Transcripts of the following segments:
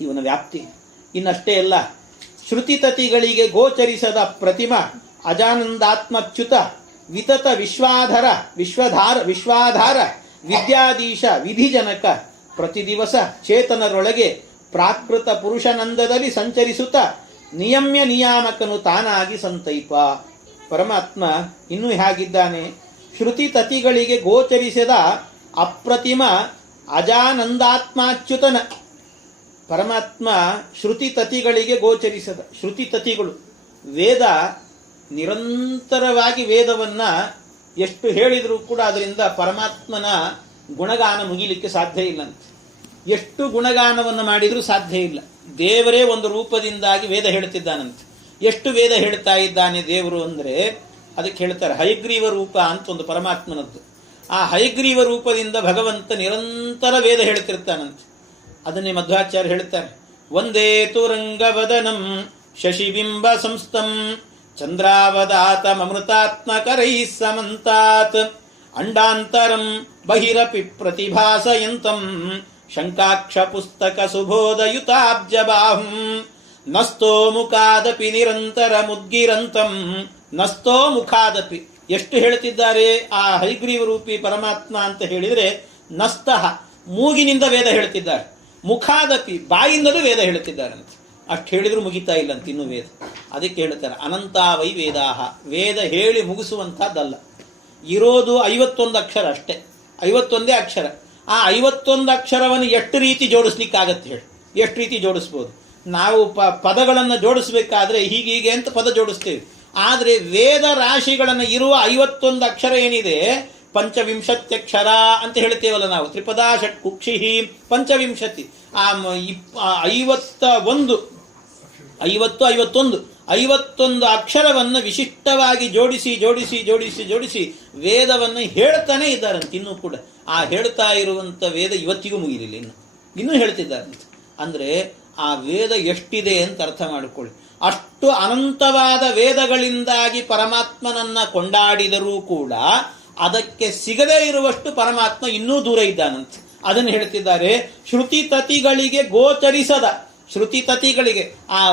ಇವನ ವ್ಯಾಪ್ತಿ. ಇನ್ನಷ್ಟೇ ಅಲ್ಲ, ಶ್ರುತಿತತಿಗಳಿಗೆ ಗೋಚರಿಸದ ಪ್ರತಿಮ ಅಜಾನಂದಾತ್ಮಚ್ಯುತ, ವಿತತ ವಿಶ್ವಾಧರ, ವಿಶ್ವಧಾರ, ವಿಶ್ವಾಧಾರ, ವಿದ್ಯಾಧೀಶ, ವಿಧಿಜನಕ ಪ್ರತಿ ದಿವಸ ಚೇತನರೊಳಗೆ ಪ್ರಾಕೃತ ಪುರುಷನಂದದಲ್ಲಿ ಸಂಚರಿಸುತ್ತ ನಿಯಮ್ಯ ನಿಯಾಮಕನು ತಾನಾಗಿ ಸಂತೈಪ. ಪರಮಾತ್ಮ ಇನ್ನೂ ಹೇಗಿದ್ದಾನೆ? ಶ್ರುತಿ ತತಿಗಳಿಗೆ ಗೋಚರಿಸಿದ ಅಪ್ರತಿಮ ಅಜಾನಂದಾತ್ಮಾಚ್ಯುತನ ಪರಮಾತ್ಮ ಶ್ರುತಿ ತತಿಗಳಿಗೆ ಗೋಚರಿಸದ, ಶ್ರುತಿ ತತಿಗಳು. ವೇದ ನಿರಂತರವಾಗಿ ವೇದವನ್ನ ಎಷ್ಟು ಹೇಳಿದರೂ ಕೂಡ ಅದರಿಂದ ಪರಮಾತ್ಮನ ಗುಣಗಾನ ಮುಗಿಲಿಕ್ಕೆ ಸಾಧ್ಯ ಇಲ್ಲಂತೆ. ಎಷ್ಟು ಗುಣಗಾನವನ್ನು ಮಾಡಿದರೂ ಸಾಧ್ಯ ಇಲ್ಲ. ದೇವರೇ ಒಂದು ರೂಪದಿಂದಾಗಿ ವೇದ ಹೇಳುತ್ತಿದ್ದಾನಂತೆ. ಎಷ್ಟು ವೇದ ಹೇಳ್ತಾ ಇದ್ದಾನೆ ದೇವರು ಅಂದರೆ ಅದಕ್ಕೆ ಹೇಳ್ತಾರೆ ಹೈಗ್ರೀವ ರೂಪ ಅಂತ ಒಂದು ಪರಮಾತ್ಮನದ್ದು. ಆ ಹೈಗ್ರೀವ ರೂಪದಿಂದ ಭಗವಂತ ನಿರಂತರ ವೇದ ಹೇಳ್ತಿರ್ತಾನಂತೆ. ಅದನ್ನೇ ಮಧ್ವಾಚಾರ್ಯ ಹೇಳ್ತಾರೆ ಒಂದೇ ತುರಂಗವದನಂ ಶಶಿಬಿಂಬ ಸಂಸ್ಥಂ ಚಂದ್ರಾವದಾತ ಅಮೃತಾತ್ಮಕರೈ ಸಮಂತಾತ್ ಅಂಡಾಂತರಂ ಬಹಿರಪಿ ಪ್ರತಿಭಾಸಯಂತಂ ಶಂಕಾಕ್ಷ ಪುಸ್ತಕ ಸುಬೋಧಯುತಾಬ್ಜಬಾಹುಂ ನಸ್ತೋ ಮುಖಾದಪಿ ನಿರಂತರ ಮುದ್ಗಿರಂತಂ ನಸ್ತೋ ಮುಖಾದಪಿ. ಎಷ್ಟು ಹೇಳುತ್ತಿದ್ದಾರೆ? ಆ ಹರಿಗ್ರೀವ ರೂಪಿ ಪರಮಾತ್ಮ ಅಂತ ಹೇಳಿದ್ರೆ ನಸ್ತಃ ಮೂಗಿನಿಂದ ವೇದ ಹೇಳ್ತಿದ್ದಾರೆ ಮುಖಾದಪಿ ಬಾಯಿಂದಲೂ ವೇದ ಹೇಳ್ತಿದ್ದಾರಂತೆ ಅಷ್ಟು ಹೇಳಿದರೂ ಮುಗಿತಾ ಇಲ್ಲಂತ ಇನ್ನು ವೇದ. ಅದಕ್ಕೆ ಹೇಳ್ತಾರೆ, ಅನಂತಾವೈ ವೇದಾಹ. ವೇದ ಹೇಳಿ ಮುಗಿಸುವಂಥದ್ದಲ್ಲ. ಇರೋದು ಐವತ್ತೊಂದು ಅಕ್ಷರ ಅಷ್ಟೇ. ಐವತ್ತೊಂದೇ ಅಕ್ಷರ. ಆ ಐವತ್ತೊಂದು ಅಕ್ಷರವನ್ನು ಎಷ್ಟು ರೀತಿ ಜೋಡಿಸ್ಲಿಕ್ಕಾಗತ್ತೆ ಹೇಳಿ. ಎಷ್ಟು ರೀತಿ ಜೋಡಿಸ್ಬೋದು? ನಾವು ಪ, ಪದಗಳನ್ನು ಜೋಡಿಸ್ಬೇಕಾದ್ರೆ ಹೀಗೆ ಅಂತ ಪದ ಜೋಡಿಸ್ತೇವೆ. ಆದರೆ ವೇದ ರಾಶಿಗಳನ್ನು ಇರುವ ಐವತ್ತೊಂದು ಅಕ್ಷರ ಏನಿದೆ ಪಂಚವಿಂಶತ್ಯಕ್ಷರ ಅಂತ ಹೇಳ್ತೇವಲ್ಲ ನಾವು, ತ್ರಿಪದಾ ಷಟ್ ಕುಕ್ಷಿಹಿ ಪಂಚವಿಂಶತಿ. ಆ ಐವತ್ತ ಒಂದು, ಐವತ್ತು, ಐವತ್ತೊಂದು ಐವತ್ತೊಂದು ಅಕ್ಷರವನ್ನು ವಿಶಿಷ್ಟವಾಗಿ ಜೋಡಿಸಿ ಜೋಡಿಸಿ ಜೋಡಿಸಿ ಜೋಡಿಸಿ ವೇದವನ್ನು ಹೇಳ್ತಾನೆ ಇದ್ದಾರಂತೆ ಇನ್ನೂ ಕೂಡ. ಆ ಹೇಳ್ತಾ ಇರುವಂಥ ವೇದ ಇವತ್ತಿಗೂ ಮುಗಿಲಿಲ್ಲ ಇನ್ನು. ಇನ್ನೂ ಹೇಳ್ತಿದ್ದಾರಂತೆ. ಅಂದರೆ ಆ ವೇದ ಎಷ್ಟಿದೆ ಅಂತ ಅರ್ಥ ಮಾಡಿಕೊಳ್ಳಿ. ಅಷ್ಟು ಅನಂತವಾದ ವೇದಗಳಿಂದಾಗಿ ಪರಮಾತ್ಮನನ್ನ ಕೊಂಡಾಡಿದರೂ ಕೂಡ ಅದಕ್ಕೆ ಸಿಗದೇ ಇರುವಷ್ಟು ಪರಮಾತ್ಮ ಇನ್ನೂ ದೂರ ಇದ್ದಾನಂತೆ. ಅದನ್ನು ಹೇಳ್ತಿದ್ದಾರೆ, ಶ್ರುತಿ ತತಿಗಳಿಗೆ ಗೋಚರಿಸದ, ಶ್ರುತಿ ತತಿಗಳಿಗೆ, ಆ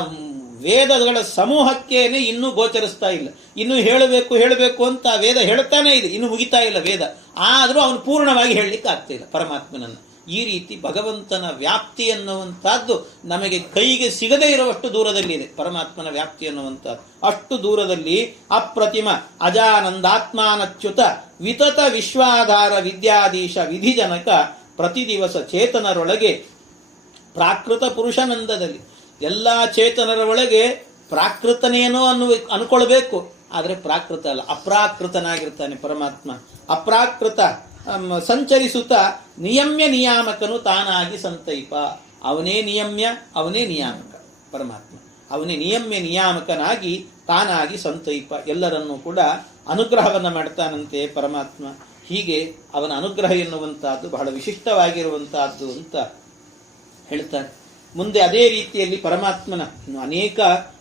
ವೇದಗಳ ಸಮೂಹಕ್ಕೇನೆ ಇನ್ನೂ ಗೋಚರಿಸ್ತಾ ಇಲ್ಲ. ಇನ್ನೂ ಹೇಳಬೇಕು ಹೇಳಬೇಕು ಅಂತ ವೇದ ಹೇಳ್ತಾನೆ ಇದೆ. ಇನ್ನು ಮುಗಿತಾ ಇಲ್ಲ ವೇದ. ಆದರೂ ಅವನು ಪೂರ್ಣವಾಗಿ ಹೇಳಲಿಕ್ಕೆ ಇಲ್ಲ ಪರಮಾತ್ಮನನ್ನು. ಈ ರೀತಿ ಭಗವಂತನ ವ್ಯಾಪ್ತಿ ಅನ್ನುವಂಥದ್ದು ನಮಗೆ ಕೈಗೆ ಸಿಗದೇ ಇರುವಷ್ಟು ದೂರದಲ್ಲಿದೆ. ಪರಮಾತ್ಮನ ವ್ಯಾಪ್ತಿ ಅನ್ನುವಂಥದ್ದು ಅಷ್ಟು ದೂರದಲ್ಲಿ ಅಪ್ರತಿಮ ಅಜಾನಂದಾತ್ಮಾನಚ್ಯುತ ವಿತತ ವಿಶ್ವಾಧಾರ ವಿದ್ಯಾಧೀಶ ವಿಧಿಜನಕ ಪ್ರತಿ ದಿವಸ ಚೇತನರೊಳಗೆ ಪ್ರಾಕೃತ ಪುರುಷನಂದದಲ್ಲಿ. ಎಲ್ಲ ಚೇತನರ ಒಳಗೆ ಪ್ರಾಕೃತನೇನೋ ಅನ್ನು ಅನ್ಕೊಳ್ಬೇಕು. ಆದರೆ ಪ್ರಾಕೃತ ಅಲ್ಲ. ಅಪ್ರಾಕೃತನಾಗಿರ್ತಾನೆ ಪರಮಾತ್ಮ. ಅಪ್ರಾಕೃತ ಸಂಚರಿಸುತ್ತಾ ನಿಯಮ್ಯ ನಿಯಾಮಕನು ತಾನಾಗಿ ಸಂತೈಪ. ಅವನೇ ನಿಯಮ್ಯ, ಅವನೇ ನಿಯಾಮಕ. ಪರಮಾತ್ಮ. ಅವನೇ ನಿಯಮ್ಯ ನಿಯಾಮಕನಾಗಿ ತಾನಾಗಿ ಸಂತೈಪ. ಎಲ್ಲರನ್ನೂ ಕೂಡ ಅನುಗ್ರಹವನ್ನು ಮಾಡ್ತಾನಂತೆ ಪರಮಾತ್ಮ. ಹೀಗೆ ಅವನ ಅನುಗ್ರಹ ಎನ್ನುವಂತಹದ್ದು ಬಹಳ ವಿಶಿಷ್ಟವಾಗಿರುವಂತಹದ್ದು ಅಂತ ಹೇಳ್ತಾರೆ. ಮುಂದೆ ಅದೇ ರೀತಿಯಲ್ಲಿ ಪರಮಾತ್ಮನ ಅನೇಕ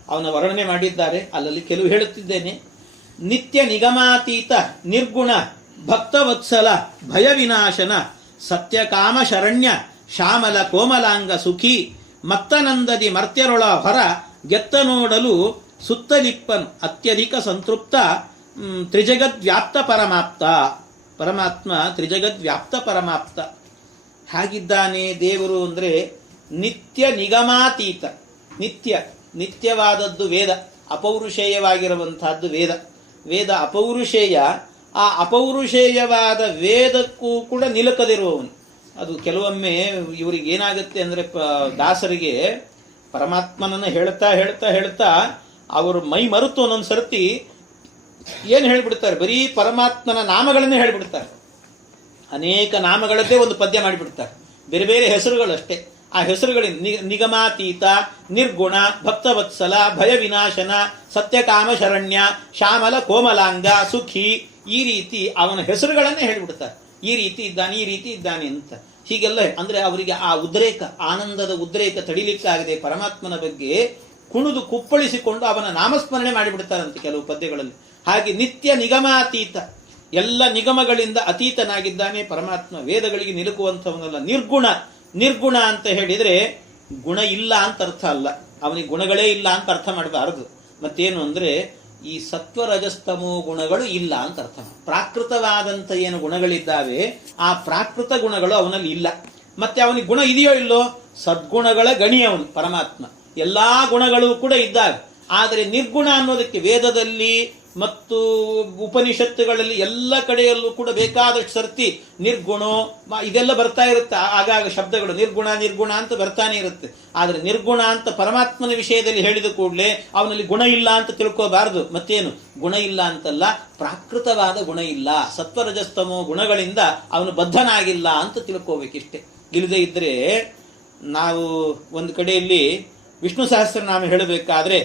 ಅವನ ವರ್ಣನೆ ಮಾಡಿದ್ದಾರೆ. ಅಲ್ಲಲ್ಲಿ ಕೆಲವು ಹೇಳುತ್ತಿದ್ದೇನೆ. ನಿತ್ಯ ನಿಗಮಾತೀತ ನಿರ್ಗುಣ ಭಕ್ತವತ್ಸಲ, ಭಯವಿನಾಶನ, ಸತ್ಯಕಾಮ ಶರಣ್ಯ, ಶ್ಯಾಮಲ ಕೋಮಲಾಂಗ ಸುಖಿ, ಮತ್ತನಂದದಿ ಮರ್ತ್ಯರೊಳ ಹೊರ ಗೆತ್ತ ನೋಡಲು ಸುತ್ತಲಿಪ್ಪನು, ಅತ್ಯಧಿಕ ಸಂತೃಪ್ತ ತ್ರಿಜಗದ್ ತ್ರಿಜಗದ್ವ್ಯಾಪ್ತ ಪರಮಾಪ್ತ. ಪರಮಾತ್ಮ ತ್ರಿಜಗದ್ವ್ಯಾಪ್ತ ಪರಮಾಪ್ತ. ಹಾಗಿದ್ದಾನೆ ದೇವರು ಅಂದರೆ ನಿತ್ಯ ನಿಗಮಾತೀತ. ನಿತ್ಯ, ನಿತ್ಯವಾದದ್ದು ವೇದ ಅಪೌರುಷೇಯವಾಗಿರುವಂತಹದ್ದು ವೇದ. ವೇದ ಅಪೌರುಷೇಯ ಆ ಅಪೌರುಷೇಯವಾದ ವೇದಕ್ಕೂ ಕೂಡ ನಿಲುಕದಿರುವವನು. ಅದು ಕೆಲವೊಮ್ಮೆ ಇವರಿಗೆ ಏನಾಗುತ್ತೆ ಅಂದರೆ ದಾಸರಿಗೆ ಪರಮಾತ್ಮನನ್ನು ಹೇಳ್ತಾ ಹೇಳ್ತಾ ಹೇಳ್ತಾ ಅವರು ಮೈ ಮರುತು ಒಂದೊಂದು ಸರ್ತಿ ಏನು ಹೇಳಿಬಿಡ್ತಾರೆ? ಬರೀ ಪರಮಾತ್ಮನ ನಾಮಗಳನ್ನೇ ಹೇಳಿಬಿಡ್ತಾರೆ. ಅನೇಕ ನಾಮಗಳದ್ದೇ ಒಂದು ಪದ್ಯ ಮಾಡಿಬಿಡ್ತಾರೆ. ಬೇರೆ ಬೇರೆ ಹೆಸರುಗಳಷ್ಟೇ ಆ ಹೆಸರುಗಳಿಂದ ನಿಗಮಾತೀತ, ನಿರ್ಗುಣ, ಭಕ್ತವತ್ಸಲ ಭಯ ವಿನಾಶನ ಸತ್ಯಕಾಮ ಶರಣ್ಯ, ಶ್ಯಾಮಲ ಕೋಮಲಾಂಗ, ಸುಖಿ ಈ ರೀತಿ ಅವನ ಹೆಸರುಗಳನ್ನೇ ಹೇಳಿಬಿಡ್ತಾರೆ. ಈ ರೀತಿ ಇದ್ದಾನೆ, ಈ ರೀತಿ ಇದ್ದಾನೆ ಅಂತ. ಹೀಗೆಲ್ಲ ಅಂದರೆ ಅವರಿಗೆ ಆ ಉದ್ರೇಕ, ಆನಂದದ ಉದ್ರೇಕ ತಡಿಲಿಕ್ಕಾಗದೆ ಪರಮಾತ್ಮನ ಬಗ್ಗೆ ಕುಣಿದು ಕುಪ್ಪಳಿಸಿಕೊಂಡು ಅವನ ನಾಮಸ್ಮರಣೆ ಮಾಡಿಬಿಡ್ತಾರಂತೆ ಕೆಲವು ಪದ್ಯಗಳಲ್ಲಿ. ಹಾಗೆ ನಿತ್ಯ ನಿಗಮಾತೀತ, ಎಲ್ಲ ನಿಗಮಗಳಿಂದ ಅತೀತನಾಗಿದ್ದಾನೆ ಪರಮಾತ್ಮ. ವೇದಗಳಿಗೆ ನಿಲುಕುವಂಥವನಲ್ಲ, ನಿರ್ಗುಣ ನಿರ್ಗುಣ ಅಂತ ಹೇಳಿದರೆ ಗುಣ ಇಲ್ಲ ಅಂತ ಅರ್ಥ ಅಲ್ಲ. ಅವನಿಗೆ ಗುಣಗಳೇ ಇಲ್ಲ ಅಂತ ಅರ್ಥ ಮಾಡಬಾರದು. ಮತ್ತೇನು ಅಂದ್ರೆ ಈ ಸತ್ವ ರಜಸ್ತಮೋ ಗುಣಗಳು ಇಲ್ಲ ಅಂತ ಅರ್ಥ. ಪ್ರಾಕೃತವಾದಂಥ ಏನು ಗುಣಗಳಿದ್ದಾವೆ, ಆ ಪ್ರಾಕೃತ ಗುಣಗಳು ಅವನಲ್ಲಿ ಇಲ್ಲ. ಮತ್ತೆ ಅವನಿಗೆ ಗುಣ ಇದೆಯೋ ಇಲ್ಲೋ? ಸದ್ಗುಣಗಳ ಗಣಿ ಅವನು, ಪರಮಾತ್ಮ. ಎಲ್ಲಾ ಗುಣಗಳು ಕೂಡ ಇದ್ದಾವೆ. ಆದರೆ ನಿರ್ಗುಣ ಅನ್ನೋದಕ್ಕೆ ವೇದದಲ್ಲಿ ಮತ್ತು ಉಪನಿಷತ್ತುಗಳಲ್ಲಿ ಎಲ್ಲ ಕಡೆಯಲ್ಲೂ ಕೂಡ ಬೇಕಾದಷ್ಟು ಸರ್ತಿ ನಿರ್ಗುಣೋ ಇದೆಲ್ಲ ಬರ್ತಾ ಇರುತ್ತೆ. ಆಗಾಗ ಶಬ್ದಗಳು ನಿರ್ಗುಣ ನಿರ್ಗುಣ ಅಂತ ಬರ್ತಾನೆ ಇರುತ್ತೆ. ಆದರೆ ನಿರ್ಗುಣ ಅಂತ ಪರಮಾತ್ಮನ ವಿಷಯದಲ್ಲಿ ಹೇಳಿದ ಕೂಡಲೇ ಅವನಲ್ಲಿ ಗುಣ ಇಲ್ಲ ಅಂತ ತಿಳ್ಕೋಬಾರದು. ಮತ್ತೇನು? ಗುಣ ಇಲ್ಲ ಅಂತಲ್ಲ, ಪ್ರಾಕೃತವಾದ ಗುಣ ಇಲ್ಲ. ಸತ್ವರಜಸ್ತಮೋ ಗುಣಗಳಿಂದ ಅವನು ಬದ್ಧನಾಗಿಲ್ಲ ಅಂತ ತಿಳ್ಕೋಬೇಕಿಷ್ಟೆ. ಇಲ್ಲದೆ ಇದ್ದರೆ ನಾವು ಒಂದು ಕಡೆಯಲ್ಲಿ ವಿಷ್ಣು ಸಹಸ್ರನಾಮ ಹೇಳಬೇಕಾದ್ರೆ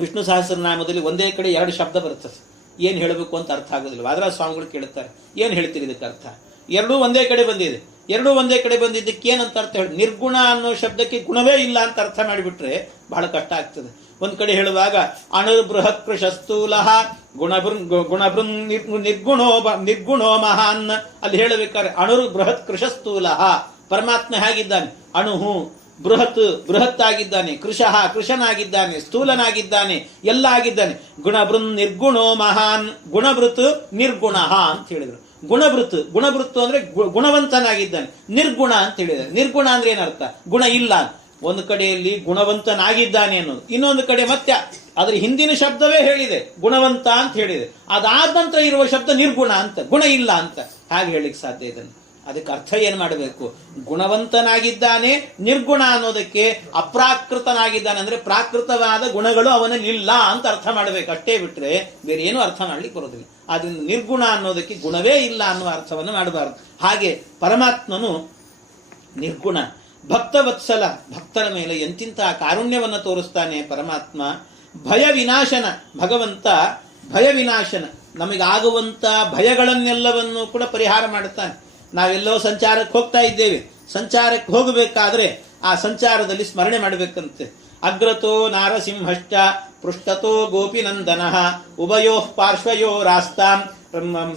ವಿಷ್ಣು ಸಹಸ್ರನಾಮದಲ್ಲಿ ಒಂದೇ ಕಡೆ ಎರಡು ಶಬ್ದ ಬರುತ್ತೆ ಏನು ಹೇಳಬೇಕು ಅಂತ ಅರ್ಥ ಆಗೋದಿಲ್ಲ ವಾದರಾಜ ಸ್ವಾಮಿಗಳು ಕೇಳುತ್ತಾರೆ. ಏನು ಹೇಳ್ತೀರಿ ಇದಕ್ಕೆ ಅರ್ಥ? ಎರಡೂ ಒಂದೇ ಕಡೆ ಬಂದಿದೆ. ಎರಡೂ ಒಂದೇ ಕಡೆ ಬಂದಿದ್ದಕ್ಕೆ ಏನಂತ ಅರ್ಥ ಹೇಳಿ. ನಿರ್ಗುಣ ಅನ್ನೋ ಶಬ್ದಕ್ಕೆ ಗುಣವೇ ಇಲ್ಲ ಅಂತ ಅರ್ಥ ಮಾಡಿಬಿಟ್ರೆ ಬಹಳ ಕಷ್ಟ ಆಗ್ತದೆ. ಒಂದು ಕಡೆ ಹೇಳುವಾಗ ಅಣುಬೃಹತ್ ಕೃಶಸ್ತೂಲ ಗುಣಬೃನ್ ಗುಣಬೃನ್ ನಿರ್- ನಿರ್ಗುಣೋ ನಿರ್ಗುಣೋ ಮಹಾನ್. ಅಲ್ಲಿ ಹೇಳಬೇಕಾದ್ರೆ ಅಣುರ್ ಬೃಹತ್ ಕೃಶಸ್ತೂಲ ಪರಮಾತ್ಮ ಹೇಗಿದ್ದಾನೆ? ಅಣುಹು. ಬೃಹತ್, ಬೃಹತ್ತಾಗಿದ್ದಾನೆ ಕೃಶಃ ಕೃಶನಾಗಿದ್ದಾನೆ ಸ್ಥೂಲನಾಗಿದ್ದಾನೆ, ಎಲ್ಲ ಆಗಿದ್ದಾನೆ. ಗುಣಬೃನ್ ನಿರ್ಗುಣೋ ಮಹಾನ್, ಗುಣಭೃತ್ ನಿರ್ಗುಣ ಅಂತ ಹೇಳಿದರು. ಗುಣಭೃತ್ ಗುಣಭೃತ್ ಅಂದ್ರೆ ಗುಣವಂತನಾಗಿದ್ದಾನೆ. ನಿರ್ಗುಣ ಅಂತ ಹೇಳಿದ್ದಾರೆ. ನಿರ್ಗುಣ ಅಂದ್ರೆ ಏನರ್ಥ? ಗುಣ ಇಲ್ಲ. ಒಂದು ಕಡೆಯಲ್ಲಿ ಗುಣವಂತನಾಗಿದ್ದಾನೆ ಅನ್ನೋದು. ಇನ್ನೊಂದು ಕಡೆ ಮತ್ತೆ, ಅದ್ರ ಹಿಂದಿನ ಶಬ್ದವೇ ಹೇಳಿದೆ. ಗುಣವಂತ ಅಂತ ಹೇಳಿದೆ. ಅದಾದ ನಂತರ ಇರುವ ಶಬ್ದ ನಿರ್ಗುಣ ಅಂತ, ಗುಣ ಇಲ್ಲ ಅಂತ. ಹಾಗೆ ಹೇಳಿಕ್ ಸಾಧ್ಯ ಇದನ್ನು ಅದಕ್ಕೆ ಅರ್ಥ ಏನು ಮಾಡಬೇಕು? ಗುಣವಂತನಾಗಿದ್ದಾನೆ, ನಿರ್ಗುಣ ಅನ್ನೋದಕ್ಕೆ ಅಪ್ರಾಕೃತನಾಗಿದ್ದಾನೆ ಅಂದ್ರೆ ಪ್ರಾಕೃತವಾದ ಗುಣಗಳು ಅವನಲ್ಲಿ ಇಲ್ಲ ಅಂತ ಅರ್ಥ ಮಾಡಬೇಕು. ಅಷ್ಟೇ ಬಿಟ್ರೆ ಬೇರೆ ಏನು ಅರ್ಥ ಮಾಡ್ಲಿಕ್ಕೆ ಬರೋದಿಲ್ಲ. ಅದರಿಂದ ನಿರ್ಗುಣ ಅನ್ನೋದಕ್ಕೆ ಗುಣವೇ ಇಲ್ಲ ಅನ್ನುವ ಅರ್ಥವನ್ನು ಮಾಡಬಾರದು. ಹಾಗೆ ಪರಮಾತ್ಮನು ನಿರ್ಗುಣ. ಭಕ್ತವತ್ಸಲ, ಭಕ್ತರ ಮೇಲೆ ಎಂತಿಂತಹ ಕಾರುಣ್ಯವನ್ನು ತೋರಿಸ್ತಾನೆ ಪರಮಾತ್ಮ. ಭಯ ವಿನಾಶನ, ಭಗವಂತ ಭಯ ವಿನಾಶನ. ನಮಗಾಗುವಂಥ ಭಯಗಳನ್ನೆಲ್ಲವನ್ನು ಕೂಡ ಪರಿಹಾರ ಮಾಡುತ್ತಾನೆ. ನಾವೆಲ್ಲೋ ಸಂಚಾರಕ್ಕೆ ಹೋಗ್ತಾ ಇದ್ದೇವೆ. ಸಂಚಾರಕ್ಕೆ ಹೋಗಬೇಕಾದ್ರೆ ಆ ಸಂಚಾರದಲ್ಲಿ ಸ್ಮರಣೆ ಮಾಡಬೇಕಂತೆ. ಅಗ್ರತೋ ನಾರಸಿಂಹಶ್ಚ ಪೃಷ್ಠತೋ ಗೋಪಿನಂದನ ಉಭಯೋ ಪಾರ್ಶ್ವಯೋ ರಾಸ್ತಾಂ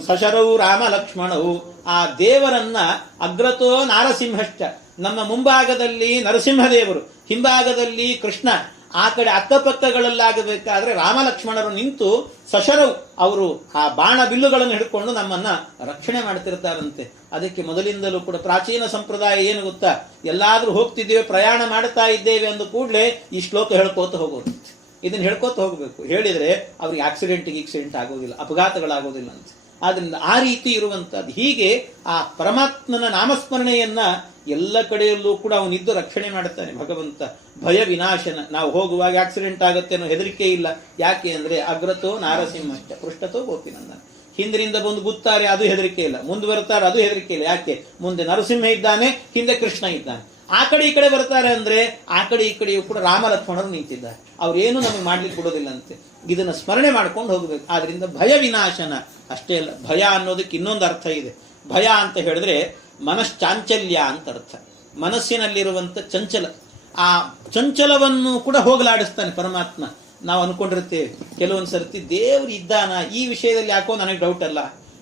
ಸಶರೌ ರಾಮ ಲಕ್ಷ್ಮಣವು ಆ ದೇವರನ್ನ ಅಗ್ರತೋ ನಾರಸಿಂಹಶ್ಚ, ನಮ್ಮ ಮುಂಭಾಗದಲ್ಲಿ ನರಸಿಂಹದೇವರು, ಹಿಂಭಾಗದಲ್ಲಿ ಕೃಷ್ಣ, ಆ ಕಡೆ ಅಕ್ಕಪಕ್ಕಗಳಲ್ಲಾಗಬೇಕಾದ್ರೆ ರಾಮಲಕ್ಷ್ಮಣರು ನಿಂತು ಸಶರವು ಅವರು ಆ ಬಾಣ ಬಿಲ್ಲುಗಳನ್ನು ಹಿಡ್ಕೊಂಡು ನಮ್ಮನ್ನ ರಕ್ಷಣೆ ಮಾಡ್ತಿರ್ತಾರಂತೆ. ಅದಕ್ಕೆ ಮೊದಲಿಂದಲೂ ಕೂಡ ಪ್ರಾಚೀನ ಸಂಪ್ರದಾಯ ಏನು ಗೊತ್ತಾ? ಎಲ್ಲಾದರೂ ಹೋಗ್ತಿದ್ದೇವೆ, ಪ್ರಯಾಣ ಮಾಡ್ತಾ ಇದ್ದೇವೆ ಅಂದ ಕೂಡಲೇ ಈ ಶ್ಲೋಕ ಹೇಳ್ಕೋತ ಹೋಗೋದು. ಇದನ್ನ ಹೇಳ್ಕೋತ ಹೋಗಬೇಕು. ಹೇಳಿದ್ರೆ ಅವ್ರಿಗೆ ಆಕ್ಸಿಡೆಂಟ್ ಗಿಕ್ಸಿಡೆಂಟ್ ಆಗೋದಿಲ್ಲ, ಅಪಘಾತಗಳಾಗೋದಿಲ್ಲ ಅಂತ. ಆದ್ದರಿಂದ ಆ ರೀತಿ ಇರುವಂಥದ್ದು ಹೀಗೆ ಆ ಪರಮಾತ್ಮನ ನಾಮಸ್ಮರಣೆಯನ್ನ ಎಲ್ಲ ಕಡೆಯಲ್ಲೂ ಕೂಡ ಅವನಿದ್ದು ರಕ್ಷಣೆ ಮಾಡುತ್ತಾನೆ. ಭಗವಂತ ಭಯ ವಿನಾಶನ. ನಾವು ಹೋಗುವಾಗ ಆಕ್ಸಿಡೆಂಟ್ ಆಗುತ್ತೆ ಅನ್ನೋ ಹೆದರಿಕೆ ಇಲ್ಲ. ಯಾಕೆ ಅಂದ್ರೆ ಅಗ್ರತೋ ನಾರಸಿಂಹಶ್ಚ, ಪೃಷ್ಠತೋ ಗೋಪಿನಂದನ. ಹಿಂದಿನಿಂದ ಬಂದು ಗುತ್ತಾರೆ, ಅದು ಹೆದರಿಕೆ ಇಲ್ಲ. ಮುಂದೆ ಬರ್ತಾರೆ ಅದು ಹೆದರಿಕೆ ಇಲ್ಲ. ಯಾಕೆ? ಮುಂದೆ ನರಸಿಂಹ ಇದ್ದಾನೆ, ಹಿಂದೆ ಕೃಷ್ಣ ಇದ್ದಾನೆ. ಆ ಕಡೆ ಈ ಕಡೆ ಬರ್ತಾರೆ ಅಂದ್ರೆ ಆ ಕಡೆ ಈ ಕಡೆಯೂ ಕೂಡ ರಾಮ ಲಕ್ಷ್ಮಣರು ನಿಂತಿದ್ದಾರೆ. ಅವ್ರೇನು ನಮಗೆ ಮಾಡ್ಲಿಕ್ಕೆ ಕೊಡೋದಿಲ್ಲಂತೆ ಇದನ್ನ ಸ್ಮರಣೆ ಮಾಡ್ಕೊಂಡು ಹೋಗ್ಬೇಕು. ಆದ್ರಿಂದ ಭಯ ವಿನಾಶನ. ಅಷ್ಟೇ ಅಲ್ಲ, ಭಯ ಅನ್ನೋದಕ್ಕೆ ಇನ್ನೊಂದು ಅರ್ಥ ಇದೆ. ಭಯ ಅಂತ ಹೇಳಿದ್ರೆ ಮನಶ್ಚಾಂಚಲ್ಯ ಅಂತ ಅರ್ಥ. ಮನಸ್ಸಿನಲ್ಲಿರುವಂಥ ಚಂಚಲ. ಆ ಚಂಚಲವನ್ನು ಕೂಡ ಹೋಗಲಾಡಿಸ್ತಾನೆ ಪರಮಾತ್ಮ. ನಾವು ಅನ್ಕೊಂಡಿರ್ತೇವೆ ಕೆಲವೊಂದು ಸರ್ತಿ ದೇವ್ರು ಇದ್ದಾನ, ಈ ವಿಷಯದಲ್ಲಿ ಯಾಕೋ ನನಗೆ ಡೌಟ್ ಅಲ್ಲ,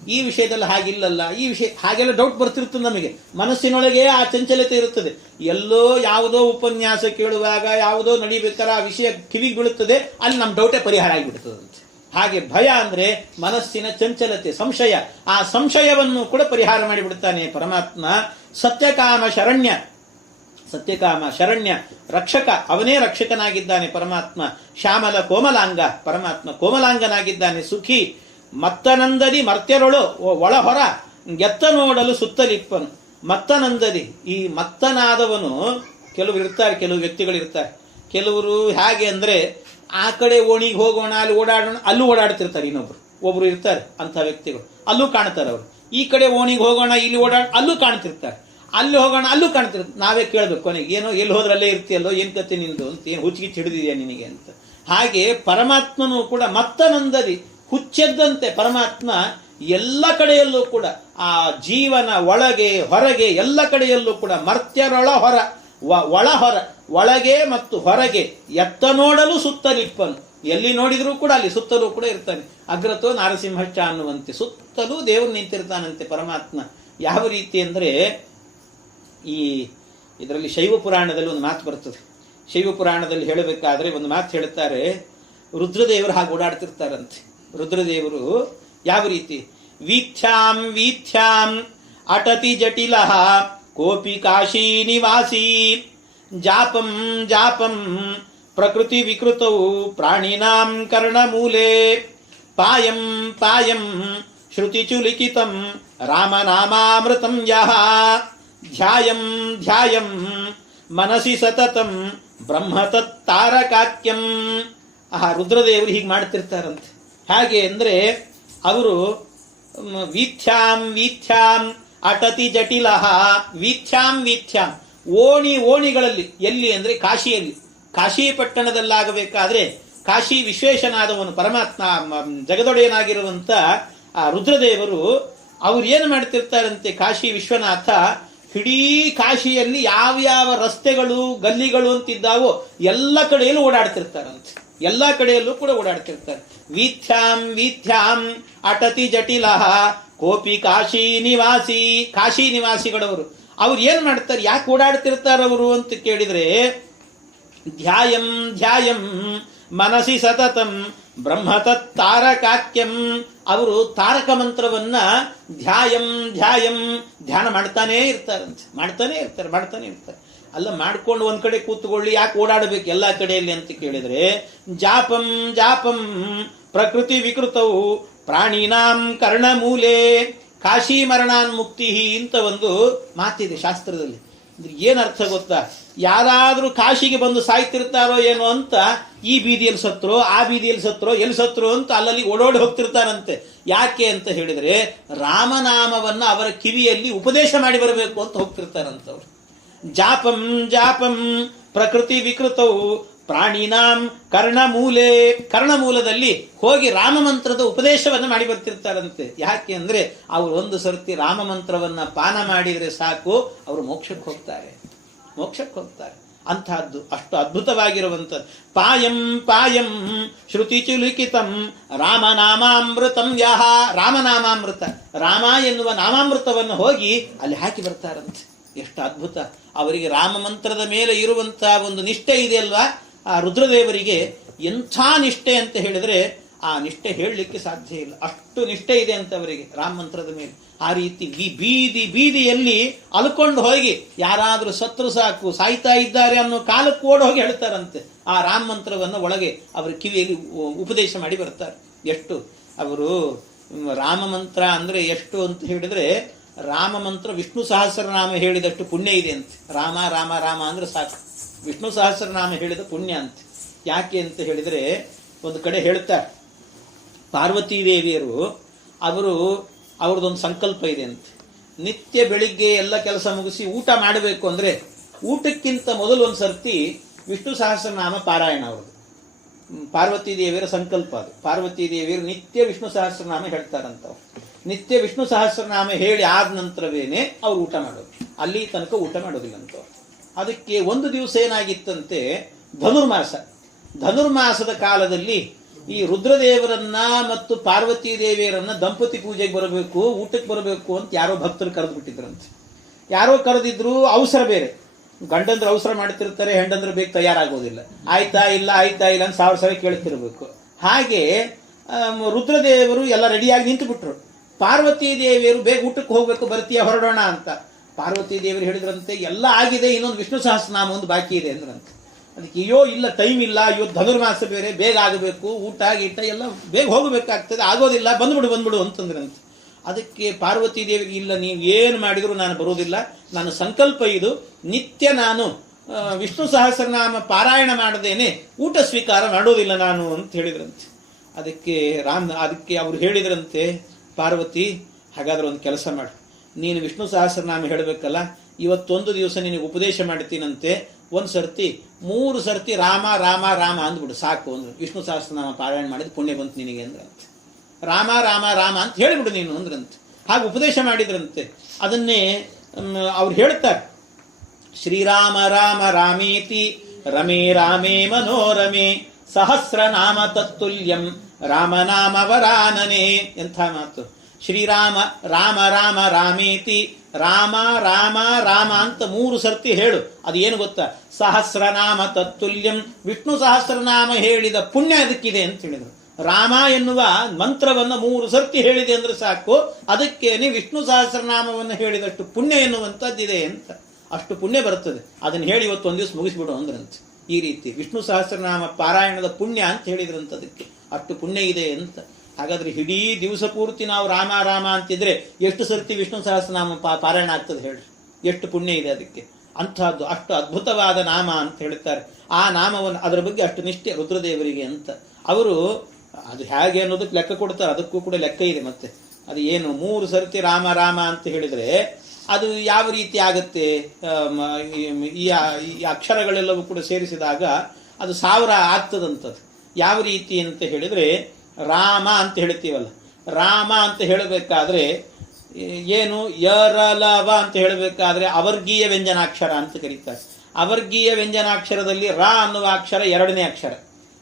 ಈ ವಿಷಯದಲ್ಲಿ ಹಾಗಿಲ್ಲಲ್ಲ, ಈ ವಿಷಯ, ಹಾಗೆಲ್ಲ ಡೌಟ್ ಬರ್ತಿರ್ತದೆ ನಮಗೆ. ಮನಸ್ಸಿನೊಳಗೆ ಆ ಚಂಚಲತೆ ಇರುತ್ತದೆ. ಎಲ್ಲೋ ಯಾವುದೋ ಉಪನ್ಯಾಸ ಕೇಳುವಾಗ, ಯಾವುದೋ ನಡಿಬೇಕಾದ್ರೆ ಆ ವಿಷಯ ಕಿವಿಗೆ ಬೀಳುತ್ತದೆ, ಅಲ್ಲಿ ನಮ್ಮ ಡೌಟೇ ಪರಿಹಾರ ಆಗಿಬಿಡ್ತದಂತೆ. ಹಾಗೆ ಭಯ ಅಂದ್ರೆ ಮನಸ್ಸಿನ ಚಂಚಲತೆ, ಸಂಶಯ. ಆ ಸಂಶಯವನ್ನು ಕೂಡ ಪರಿಹಾರ ಮಾಡಿಬಿಡ್ತಾನೆ ಪರಮಾತ್ಮ. ಸತ್ಯಕಾಮ ಶರಣ್ಯ. ಸತ್ಯಕಾಮ, ಶರಣ್ಯ, ರಕ್ಷಕ, ಅವನೇ ರಕ್ಷಕನಾಗಿದ್ದಾನೆ ಪರಮಾತ್ಮ, ಶ್ಯಾಮಲ ಕೋಮಲಾಂಗ, ಪರಮಾತ್ಮ ಕೋಮಲಾಂಗನಾಗಿದ್ದಾನೆ ಸುಖಿ ಮತ್ತನಂದದಿ ಮರ್ತ್ಯರೊಳು ಒಳ ಹೊರ ಗೆತ್ತ ನೋಡಲು ಸುತ್ತಲಿಪ್ಪನು. ಮತ್ತನಂದದಿ ಈ ಮತ್ತನಾದವನು ಕೆಲವರು ಇರ್ತಾರೆ, ಕೆಲವು ವ್ಯಕ್ತಿಗಳು ಇರ್ತಾರೆ. ಕೆಲವರು ಹೇಗೆ ಅಂದ್ರೆ, ಆ ಕಡೆ ಓಣಿಗೆ ಹೋಗೋಣ, ಅಲ್ಲಿ ಓಡಾಡೋಣ, ಅಲ್ಲೂ ಓಡಾಡ್ತಿರ್ತಾರೆ ಇನ್ನೊಬ್ರು. ಒಬ್ರು ಇರ್ತಾರೆ ಅಂತ ವ್ಯಕ್ತಿಗಳು. ಅಲ್ಲೂ ಕಾಣ್ತಾರೆ ಅವರು. ಈ ಕಡೆ ಓಣಿಗೆ ಹೋಗೋಣ, ಇಲ್ಲಿ ಓಡಾಡ, ಅಲ್ಲೂ ಕಾಣ್ತಿರ್ತಾರೆ. ಅಲ್ಲಿ ಹೋಗೋಣ, ಅಲ್ಲೂ ಕಾಣ್ತಿರ್ತಾರೆ ನಾವೇ ಕೇಳಬೇಕು ಕೊನೆಗೆ, ಏನೋ, ಎಲ್ಲಿ ಹೋದ್ರೆ ಅಲ್ಲೇ ಇರ್ತೀಯಲ್ಲೋ, ಏನು ಕತೆ ನಿಂದು ಅಂತ, ಏನು ಹುಚ್ಚಿಗೆ ಹಿಡಿದಿದೆಯಾ ನಿನಗೆ ಅಂತ. ಹಾಗೆ ಪರಮಾತ್ಮನು ಕೂಡ ಮತ್ತನಂದದಿ ಹುಚ್ಚೆದ್ದಂತೆ ಪರಮಾತ್ಮ ಎಲ್ಲ ಕಡೆಯಲ್ಲೂ ಕೂಡ, ಆ ಜೀವನ ಒಳಗೆ, ಹೊರಗೆ, ಎಲ್ಲ ಕಡೆಯಲ್ಲೂ ಕೂಡ ಮರ್ತ್ಯರೊಳ ಹೊರ ಒಳ ಹೊರ, ಒಳಗೆ ಮತ್ತು ಹೊರಗೆ ಎತ್ತ ನೋಡಲು ಸುತ್ತಲಿಪ್ಪನು. ಎಲ್ಲಿ ನೋಡಿದರೂ ಕೂಡ ಅಲ್ಲಿ ಸುತ್ತಲೂ ಕೂಡ ಇರ್ತಾನೆ. ಅಗ್ರತೋ ನಾರಸಿಂಹಚ್ಚ ಅನ್ನುವಂತೆ ಸುತ್ತಲೂ ದೇವರು ನಿಂತಿರ್ತಾನಂತೆ ಪರಮಾತ್ಮ. ಯಾವ ರೀತಿ ಅಂದ್ರೆ ಈ ಇದರಲ್ಲಿ ಶೈವ ಪುರಾಣದಲ್ಲಿ ಒಂದು ಮಾತು ಬರ್ತದೆ. ಶೈವ ಪುರಾಣದಲ್ಲಿ ಹೇಳಬೇಕಾದ್ರೆ ಒಂದು ಮಾತು ಹೇಳ್ತಾರೆ ರುದ್ರದೇವರು ಹಾಗೆ ಓಡಾಡ್ತಿರ್ತಾರಂತೆ. ರುದ್ರದೇವರು ಯಾವ ರೀತಿ? ವೀಥ್ಯಾಂ ವೀಥ್ಯಾಂ, ಅಟತಿ ಜಟಿಲ, ಕೋಪಿ ಕಾಶಿ ನಿವಾಸಿ, ಜಾಪಂ ಜಾಪಂ, ಪ್ರಕೃತಿ ವಿಕೃತೌ, ಪ್ರಾಣಿನಾಂ ಕರ್ಣಮೂಲೆ, ಪಾಯಂ ಪಾಯಂ, ಶ್ರುತಿಚುಲಿಖಿತಂ, ರಾಮನಾಮಾಮೃತಂ ಯಹ. ಧ್ಯಾಯಂ ಧ್ಯಾಯಂ ಮನಸಿ ಸತತಂ ಬ್ರಹ್ಮತತ್ತಾರಕಾಕ್ಯಂ ಆ ರುದ್ರದೇವರು ಹೀಗೆ ಮಾಡ್ತಿರ್ತಾರಂತೆ. ಹಾಗೆ ಅಂದರೆ ಅವರು ವೀಥ್ಯಾಂ ವೀಥ್ಯಾಂ, ಅಟತಿ ಜಟಿಲ, ವೀಥ್ಯಾಂ ವೀಥ್ಯಾಂ. ಓಣಿ, ಓಣಿಗಳಲ್ಲಿ, ಎಲ್ಲಿ ಅಂದರೆ ಕಾಶಿಯಲ್ಲಿ. ಕಾಶಿ ಪಟ್ಟಣದಲ್ಲಾಗಬೇಕಾದ್ರೆ ಕಾಶಿ ವಿಶ್ವೇಶನಾದವನು ಪರಮಾತ್ಮ ಜಗದೊಡೆಯನಾಗಿರುವಂಥ ಆ ರುದ್ರದೇವರು, ಅವ್ರು ಏನು ಮಾಡ್ತಿರ್ತಾರಂತೆ ಕಾಶಿ ವಿಶ್ವನಾಥ? ಇಡೀ ಕಾಶಿಯಲ್ಲಿ ಯಾವ್ಯಾವ ರಸ್ತೆಗಳು, ಗಲ್ಲಿಗಳು ಅಂತಿದ್ದಾವೋ ಎಲ್ಲ ಕಡೆಯಲ್ಲೂ ಓಡಾಡ್ತಿರ್ತಾರಂತೆ. ಎಲ್ಲ ಕಡೆಯಲ್ಲೂ ಕೂಡ ಓಡಾಡ್ತಿರ್ತಾರೆ. ವೀಥ್ಯಾಂ ವೀಥ್ಯಾಂ, ಅಟತಿ ಜಟಿಲ, ಕೋಪಿ ಕಾಶಿ ನಿವಾಸಿ, ಕಾಶಿ ನಿವಾಸಿಗಳವರು. ಅವ್ರು ಏನ್ ಮಾಡ್ತಾರೆ? ಯಾಕೆ ಓಡಾಡ್ತಿರ್ತಾರವರು ಅಂತ ಕೇಳಿದ್ರೆ, ಧ್ಯಾಯಂ ಧ್ಯಾಯಂ ಮನಸಿ ಸತತಂ, ಬ್ರಹ್ಮತತ್ತಾರಕಾಕ್ಯಂ. ಅವರು ತಾರಕ ಮಂತ್ರವನ್ನ ಧ್ಯಾಯಂ ಧ್ಯಾಯಂ, ಧ್ಯಾನ ಮಾಡ್ತಾನೇ ಇರ್ತಾರಂತೆ. ಮಾಡ್ತಾನೆ ಇರ್ತಾರೆ ಮಾಡ್ತಾನೆ ಇರ್ತಾರೆ. ಅಲ್ಲ, ಮಾಡ್ಕೊಂಡು ಒಂದ್ ಕಡೆ ಕೂತ್ಕೊಳ್ಳಿ, ಯಾಕೆ ಓಡಾಡಬೇಕು ಎಲ್ಲಾ ಕಡೆಯಲ್ಲಿ ಅಂತ ಕೇಳಿದ್ರೆ, ಜಾಪಂ ಜಾಪಂ, ಪ್ರಕೃತಿ ವಿಕೃತವು ಪ್ರಾಣಿನಾಂ ಕರ್ಣಮೂಲೆ, ಕಾಶಿ ಮರಣಾನ್ ಮುಕ್ತಿ ಅಂತ ಒಂದು ಮಾತಿದೆ ಶಾಸ್ತ್ರದಲ್ಲಿ. ಏನ್ ಅರ್ಥ ಗೊತ್ತಾ? ಯಾರಾದರೂ ಕಾಶಿಗೆ ಬಂದು ಸಾಯ್ತಿರ್ತಾರೋ ಏನೋ ಅಂತ ಈ ಬೀದಿಯಲ್ಲಿ ಸತ್ರೋ ಆ ಬೀದಿಯಲ್ಲಿ ಸತ್ರೋ ಎಲ್ಲಿ ಸತ್ರು ಅಂತ ಅಲ್ಲಲ್ಲಿ ಓಡೋಡಿ ಹೋಗ್ತಿರ್ತಾರಂತೆ. ಯಾಕೆ ಅಂತ ಹೇಳಿದ್ರೆ ರಾಮನಾಮವನ್ನ ಅವರ ಕಿವಿಯಲ್ಲಿ ಉಪದೇಶ ಮಾಡಿ ಬರಬೇಕು ಅಂತ ಹೋಗ್ತಿರ್ತಾರಂತವ್ರು. ಜಾಪಂ ಜಾಪಂ, ಪ್ರಕೃತಿ ವಿಕೃತವು ಪ್ರಾಣಿನಾಂ ಕರ್ಣಮೂಲೆ, ಕರ್ಣಮೂಲದಲ್ಲಿ ಹೋಗಿ ರಾಮ ಮಂತ್ರದ ಉಪದೇಶವನ್ನ ಮಾಡಿ ಬರ್ತಿರ್ತಾರಂತೆ. ಯಾಕೆ ಅಂದರೆ ಅವರು ಒಂದು ಸರ್ತಿ ರಾಮ ಮಂತ್ರವನ್ನ ಪಾನ ಮಾಡಿದರೆ ಸಾಕು, ಅವರು ಮೋಕ್ಷಕ್ಕೆ ಹೋಗ್ತಾರೆ. ಮೋಕ್ಷಕ್ಕೆ ಹೋಗ್ತಾರೆ. ಅಂತಹದ್ದು ಅಷ್ಟು ಅದ್ಭುತವಾಗಿರುವಂಥದ್ದು. ಪಾಯಂ ಪಾಯಂ ಶ್ರುತಿ ಚುಲಿಕಿತಂ ರಾಮನಾಮಾಮೃತಂ ಯಾಹ, ರಾಮನಾಮಾಮೃತ. ರಾಮ ಎನ್ನುವ ನಾಮಾಮೃತವನ್ನು ಹೋಗಿ ಅಲ್ಲಿ ಹಾಕಿ ಬರ್ತಾರಂತೆ. ಎಷ್ಟು ಅದ್ಭುತ. ಅವರಿಗೆ ರಾಮ ಮಂತ್ರದ ಮೇಲೆ ಇರುವಂತಹ ಒಂದು ನಿಷ್ಠೆ ಇದೆಯಲ್ವಾ ಆ ರುದ್ರದೇವರಿಗೆ ಎಂಥ ನಿಷ್ಠೆ ಅಂತ ಹೇಳಿದ್ರೆ ಆ ನಿಷ್ಠೆ ಹೇಳಲಿಕ್ಕೆ ಸಾಧ್ಯ ಇಲ್ಲ. ಅಷ್ಟು ನಿಷ್ಠೆ ಇದೆ ಅಂತ ಅವರಿಗೆ, ರಾಮ ಮಂತ್ರದ ಮೇಲೆ. ಆ ರೀತಿ ಈ ಬೀದಿ ಬೀದಿಯಲ್ಲಿ ಅಲ್ಕೊಂಡು ಹೋಗಿ ಯಾರಾದರೂ ಸತ್ರು ಸಾಕು, ಸಾಯ್ತಾ ಇದ್ದಾರೆ ಅನ್ನೋ ಕಾಲಕ್ಕೆ ಓಡ್ ಹೋಗಿ ಹೇಳ್ತಾರಂತೆ. ಆ ರಾಮ ಮಂತ್ರವನ್ನು ಒಳಗೆ ಅವರ ಕಿವಿಯಲ್ಲಿ ಉಪದೇಶ ಮಾಡಿ ಬರ್ತಾರೆ. ಎಷ್ಟು? ಅವರು ರಾಮ ಮಂತ್ರ ಅಂದರೆ ಎಷ್ಟು ಅಂತ ಹೇಳಿದ್ರೆ, ರಾಮ ಮಂತ್ರ ವಿಷ್ಣು ಸಹಸ್ರನಾಮ ಹೇಳಿದಷ್ಟು ಪುಣ್ಯ ಇದೆ ಅಂತ. ರಾಮ ರಾಮ ರಾಮ ಅಂದ್ರೆ ಸಾಕು. ವಿಷ್ಣು ಸಹಸ್ರನಾಮ ಹೇಳಿದ ಪುಣ್ಯ ಅಂತ. ಯಾಕೆ ಅಂತ ಹೇಳಿದರೆ, ಒಂದು ಕಡೆ ಹೇಳ್ತಾರೆ, ಪಾರ್ವತಿ ದೇವಿಯರು, ಅವರು ಅವ್ರದ್ದೊಂದು ಸಂಕಲ್ಪ ಇದೆ ಅಂತ. ನಿತ್ಯ ಬೆಳಿಗ್ಗೆ ಎಲ್ಲ ಕೆಲಸ ಮುಗಿಸಿ ಊಟ ಮಾಡಬೇಕು ಅಂದರೆ, ಊಟಕ್ಕಿಂತ ಮೊದಲು ಒಂದು ಸರ್ತಿ ವಿಷ್ಣು ಸಹಸ್ರನಾಮ ಪಾರಾಯಣ ಅವ್ರದ್ದು. ಪಾರ್ವತಿ ದೇವಿಯರ ಸಂಕಲ್ಪ ಅದು. ಪಾರ್ವತಿ ದೇವಿಯರು ನಿತ್ಯ ವಿಷ್ಣು ಸಹಸ್ರನಾಮ ಹೇಳ್ತಾರಂತ. ನಿತ್ಯ ವಿಷ್ಣು ಸಹಸ್ರನಾಮ ಹೇಳಿ ಆದ ನಂತರವೇನೆ ಅವ್ರು ಊಟ ಮಾಡೋದು. ಅಲ್ಲಿ ತನಕ ಊಟ ಮಾಡೋದಿಲ್ಲ ಅಂತ. ಅದಕ್ಕೆ ಒಂದು ದಿವಸ ಏನಾಗಿತ್ತಂತೆ? ಧನುರ್ಮಾಸ. ಧನುರ್ಮಾಸದ ಕಾಲದಲ್ಲಿ ಈ ರುದ್ರದೇವರನ್ನ ಮತ್ತು ಪಾರ್ವತಿ ದೇವಿಯರನ್ನ ದಂಪತಿ ಪೂಜೆಗೆ ಬರಬೇಕು, ಊಟಕ್ಕೆ ಬರಬೇಕು ಅಂತ ಯಾರೋ ಭಕ್ತರು ಕರೆದು ಬಿಟ್ಟಿದ್ರಂತೆ ಯಾರೋ ಕರೆದಿದ್ರು ಅವಸರ ಬೇರೆ. ಗಂಡಂದ್ರೆ ಅವಸರ ಮಾಡ್ತಿರ್ತಾರೆ, ಹೆಂಡಂದ್ರೆ ಬೇಗ ತಯಾರಾಗೋದಿಲ್ಲ. ಆಯ್ತಾ ಇಲ್ಲ ಆಯ್ತಾ ಇಲ್ಲ ಅಂತ ಸಾವಿರ ಸಾವಿರ ಕೇಳ್ತಿರ್ಬೇಕು. ಹಾಗೆ ರುದ್ರದೇವರು ಎಲ್ಲ ರೆಡಿಯಾಗಿ ನಿಂತು ಬಿಟ್ರು ಪಾರ್ವತಿ ದೇವಿಯರು ಬೇಗ ಊಟಕ್ಕೆ ಹೋಗ್ಬೇಕು ಬರ್ತೀಯ ಹೊರಡೋಣ ಅಂತ. ಪಾರ್ವತಿ ದೇವರು ಹೇಳಿದ್ರಂತೆ, ಎಲ್ಲ ಆಗಿದೆ, ಇನ್ನೊಂದು ವಿಷ್ಣು ಸಹಸ್ರನಾಮ ಒಂದು ಬಾಕಿ ಇದೆ ಅಂದ್ರಂತೆ. ಅದಕ್ಕೆ ಅಯ್ಯೋ, ಇಲ್ಲ ಟೈಮ್ ಇಲ್ಲ, ಅಯ್ಯೋ, ಧನುರ್ಮಾಸ ಬೇರೆ, ಬೇಗ ಆಗಬೇಕು, ಊಟ ಗೀಟ ಎಲ್ಲ ಬೇಗ ಹೋಗಬೇಕಾಗ್ತದೆ, ಆಗೋದಿಲ್ಲ, ಬಂದ್ಬಿಡು ಬಂದ್ಬಿಡು ಅಂತಂದ್ರಂತೆ. ಅದಕ್ಕೆ ಪಾರ್ವತಿ ದೇವಿಗೆ ಇಲ್ಲ, ನೀವು ಏನು ಮಾಡಿದ್ರು ನಾನು ಬರೋದಿಲ್ಲ ನಾನು ಸಂಕಲ್ಪ ಇದು, ನಿತ್ಯ ನಾನು ವಿಷ್ಣು ಸಹಸ್ರನಾಮ ಪಾರಾಯಣ ಮಾಡದೇನೆ, ಊಟ ಸ್ವೀಕಾರ ಮಾಡೋದಿಲ್ಲ ನಾನು ಅಂತ ಹೇಳಿದ್ರಂತೆ. ಅದಕ್ಕೆ ರಾಮ್, ಅದಕ್ಕೆ ಅವರು ಹೇಳಿದ್ರಂತೆ, ಪಾರ್ವತಿ, ಹಾಗಾದ್ರೆ ಒಂದು ಕೆಲಸ ಮಾಡು. ನೀನು ವಿಷ್ಣು ಸಹಸ್ರನಾಮ ಹೇಳಬೇಕಲ್ಲ, ಇವತ್ತೊಂದು ದಿವಸ ನಿನಗೆ ಉಪದೇಶ ಮಾಡ್ತೀನಂತೆ, ಒಂದು ಸರ್ತಿ, ಮೂರು ಸರ್ತಿ ರಾಮ ರಾಮ ರಾಮ ಅಂದ್ಬಿಡು, ಸಾಕು ಅಂದ್ರು. ವಿಷ್ಣು ಸಹಸ್ರನಾಮ ಪಾರಾಯಣ ಮಾಡಿದ ಪುಣ್ಯ ಬಂತು ನಿನಗೆ ಅಂದ್ರಂತೆ. ರಾಮ ರಾಮ ರಾಮ ಅಂತ ಹೇಳಿಬಿಡು ನೀನು ಅಂದ್ರಂತೆ. ಹಾಗೆ ಉಪದೇಶ ಮಾಡಿದ್ರಂತೆ. ಅದನ್ನೇ ಅವ್ರು ಹೇಳ್ತಾರೆ. ಶ್ರೀರಾಮ, ರಾಮ, ರಾಮೇತಿ, ರಮೇ, ರಾಮೇ, ಮನೋರಮೆ, ಸಹಸ್ರನಾಮ ತತ್ತುಲ್ಯಂ ರಾಮನಾಮ ವರಾನನೇ, ಎಂಥ ಮಾತು. ಶ್ರೀರಾಮ, ರಾಮ ರಾಮ, ರಾಮೇತಿ, ರಾಮ ರಾಮ ರಾಮ ಅಂತ ಮೂರು ಸರ್ತಿ ಹೇಳು. ಅದು ಏನು ಗೊತ್ತಾ? ಸಹಸ್ರನಾಮ ತತ್ತುಲ್ಯಂ, ವಿಷ್ಣು ಸಹಸ್ರನಾಮ ಹೇಳಿದ ಪುಣ್ಯ ಅದಕ್ಕಿದೆ ಅಂತ ಹೇಳಿದರು. ರಾಮ ಎನ್ನುವ ಮಂತ್ರವನ್ನು ಮೂರು ಸರ್ತಿ ಹೇಳಿದೆ ಅಂದ್ರೆ ಸಾಕು. ಅದಕ್ಕೇನೆ ವಿಷ್ಣು ಸಹಸ್ರನಾಮವನ್ನು ಹೇಳಿದಷ್ಟು ಪುಣ್ಯ ಎನ್ನುವಂಥದ್ದಿದೆ ಅಂತ. ಅಷ್ಟು ಪುಣ್ಯ ಬರುತ್ತದೆ. ಅದನ್ನು ಹೇಳಿ ಇವತ್ತು ಒಂದು ದಿವಸ ಮುಗಿಸ್ಬಿಡು ಅಂದ್ರಂತೆ. ಈ ರೀತಿ ವಿಷ್ಣು ಸಹಸ್ರನಾಮ ಪಾರಾಯಣದ ಪುಣ್ಯ ಅಂತ ಹೇಳಿದ್ರಂತ ಅದಕ್ಕೆ ಅಷ್ಟು ಪುಣ್ಯ ಇದೆ ಅಂತ. ಹಾಗಾದ್ರೆ ಇಡೀ ದಿವಸ ಪೂರ್ತಿ ನಾವು ರಾಮ ರಾಮ ಅಂತಿದ್ರೆ ಎಷ್ಟು ಸರ್ತಿ ವಿಷ್ಣು ಸಹಸ್ರನಾಮ ಪಾ- ಪಾರಾಯಣ ಆಗ್ತದೆ ಹೇಳ್ರಿ. ಎಷ್ಟು ಪುಣ್ಯ ಇದೆ ಅದಕ್ಕೆ. ಅಂಥದ್ದು ಅಷ್ಟು ಅದ್ಭುತವಾದ ನಾಮ ಅಂತ ಹೇಳ್ತಾರೆ. ಆ ನಾಮವನ್ನು ಅದರ ಬಗ್ಗೆ ಅಷ್ಟು ನಿಷ್ಠೆ ರುದ್ರದೇವರಿಗೆ ಅಂತ. ಅವರು ಅದು ಹೇಗೆ ಅನ್ನೋದಕ್ಕೆ ಲೆಕ್ಕ ಕೊಡ್ತಾರೆ, ಅದಕ್ಕೂ ಕೂಡ ಲೆಕ್ಕ ಇದೆ ಮತ್ತೆ. ಅದು ಏನು, ಮೂರು ಸರ್ತಿ ರಾಮ ರಾಮ ಅಂತ ಹೇಳಿದ್ರೆ ಅದು ಯಾವ ರೀತಿ ಆಗುತ್ತೆ? ಈ- ಅಕ್ಷರಗಳೆಲ್ಲವೂ ಕೂಡ ಸೇರಿಸಿದಾಗ ಅದು ಸಾವಿರ ಆಗ್ತದಂಥದ್ದು ಯಾವ ರೀತಿ ಅಂತ ಹೇಳಿದ್ರೆ ರಾಮ ಅಂತ ಹೇಳ್ತೀವಲ್ಲ, ರಾಮ ಅಂತ ಹೇಳಬೇಕಾದ್ರೆ ಏನು, ಯರಲವ ಅಂತ ಹೇಳಬೇಕಾದ್ರೆ ಅವರ್ಗೀಯ ವ್ಯಂಜನಾಕ್ಷರ ಅಂತ ಕರೀತಾರೆ. ಅವರ್ಗೀಯ ವ್ಯಂಜನಾಕ್ಷರದಲ್ಲಿ ರ ಅನ್ನುವ ಅಕ್ಷರ ಎರಡನೇ ಅಕ್ಷರ.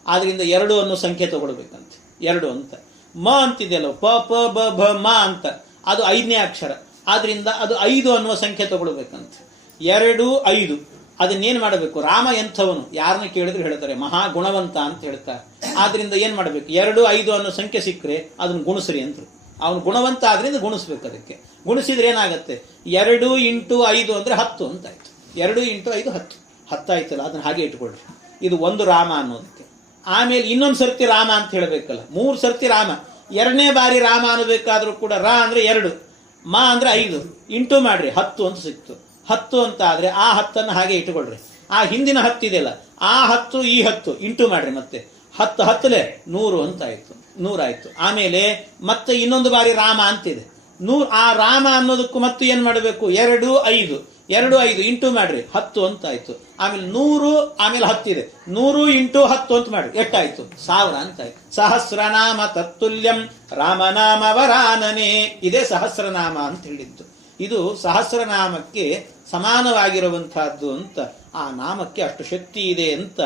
ಆದ್ರಿಂದ ಎರಡು ಅನ್ನೋ ಸಂಖ್ಯೆ ತಗೊಳ್ಬೇಕಂತ. ಎರಡು ಅಂತ. ಮ ಅಂತಿದೆಯಲ್ಲ, ಪ ಪ, ಬ, ಭ, ಮ ಅಂತ. ಅದು ಐದನೇ ಅಕ್ಷರ. ಆದ್ರಿಂದ ಅದು ಐದು ಅನ್ನುವ ಸಂಖ್ಯೆ ತಗೊಳ್ಬೇಕಂತ. ಎರಡು, ಐದು. ಅದನ್ನೇನು ಮಾಡಬೇಕು? ರಾಮ ಎಂಥವನು? ಯಾರನ್ನ ಕೇಳಿದ್ರು ಹೇಳ್ತಾರೆ, ಮಹಾ ಗುಣವಂತ ಅಂತ ಹೇಳ್ತಾರೆ. ಆದ್ರಿಂದ ಏನು ಮಾಡಬೇಕು? ಎರಡು, ಐದು ಅನ್ನೋ ಸಂಖ್ಯೆ ಸಿಕ್ಕರೆ ಅದನ್ನು ಗುಣಿಸ್ರಿ ಅಂತ ಅವನು ಗುಣವಂತ ಆದ್ರಿಂದ ಗುಣಿಸ್ಬೇಕು ಅದಕ್ಕೆ. ಗುಣಿಸಿದ್ರೆ ಏನಾಗುತ್ತೆ? ಎರಡು ಇಂಟು ಐದು ಅಂದ್ರೆ ಹತ್ತು ಅಂತ ಆಯ್ತು ಎರಡು ಇಂಟು ಐದು ಹತ್ತು. ಹತ್ತಾಯ್ತಲ್ಲ, ಅದನ್ನ ಹಾಗೆ ಇಟ್ಕೊಳ್ರಿ. ಇದು ಒಂದು ರಾಮ ಅನ್ನೋದಕ್ಕೆ. ಆಮೇಲೆ ಇನ್ನೊಂದು ಸರ್ತಿ ರಾಮ ಅಂತ ಹೇಳಬೇಕಲ್ಲ. ಮೂರು ಸರ್ತಿ ರಾಮ. ಎರಡನೇ ಬಾರಿ ರಾಮ ಅನ್ನಬೇಕಾದ್ರೂ ಕೂಡ ರಾ ಅಂದ್ರೆ ಎರಡು. ಮಾ ಅಂದ್ರೆ ಐದು. ಇಂಟು ಮಾಡ್ರಿ, ಹತ್ತು ಅಂತ ಸಿಕ್ತು. ಹತ್ತು ಅಂತ ಆದರೆ ಆ ಹತ್ತನ್ನು ಹಾಗೆ ಇಟ್ಟುಕೊಳ್ಳ್ರಿ ಆ ಹಿಂದಿನ ಹತ್ತಿದೆಯಲ್ಲ ಆ ಹತ್ತು, ಈ ಹತ್ತು ಇಂಟು ಮಾಡ್ರಿ ಮತ್ತೆ. ಹತ್ತು ಹತ್ತಲೆ ನೂರು ಅಂತ ಆಯ್ತು ನೂರಾಯ್ತು ಆಮೇಲೆ ಮತ್ತೆ ಇನ್ನೊಂದು ಬಾರಿ ರಾಮ ಅಂತಿದೆ. ನೂರು, ಆ ರಾಮ ಅನ್ನೋದಕ್ಕೂ ಮತ್ತೆ ಏನು ಮಾಡಬೇಕು? ಎರಡು, ಐದು. ಎರಡು, ಐದು ಇಂಟು ಮಾಡ್ರಿ, ಹತ್ತು ಅಂತ ಆಯ್ತು. ಆಮೇಲೆ ನೂರು, ಆಮೇಲೆ ಹತ್ತಿದೆ ನೂರು ಇಂಟು ಹತ್ತು ಅಂತ ಮಾಡ್ರಿ ಎಷ್ಟಾಯ್ತು ಸಾವಿರ ಅಂತ ಆಯ್ತು. ಸಹಸ್ರನಾಮ ತತ್ತುಲ್ಯಂ ರಾಮನಾಮ ವರಾನನೆ. ಇದೇ ಸಹಸ್ರನಾಮ ಅಂತ ಹೇಳಿದ್ದು. ಇದು ಸಹಸ್ರನಾಮಕ್ಕೆ ಸಮಾನವಾಗಿರುವಂತಹದ್ದು ಅಂತ ಆ ನಾಮಕ್ಕೆ ಅಷ್ಟು ಶಕ್ತಿ ಇದೆ ಅಂತ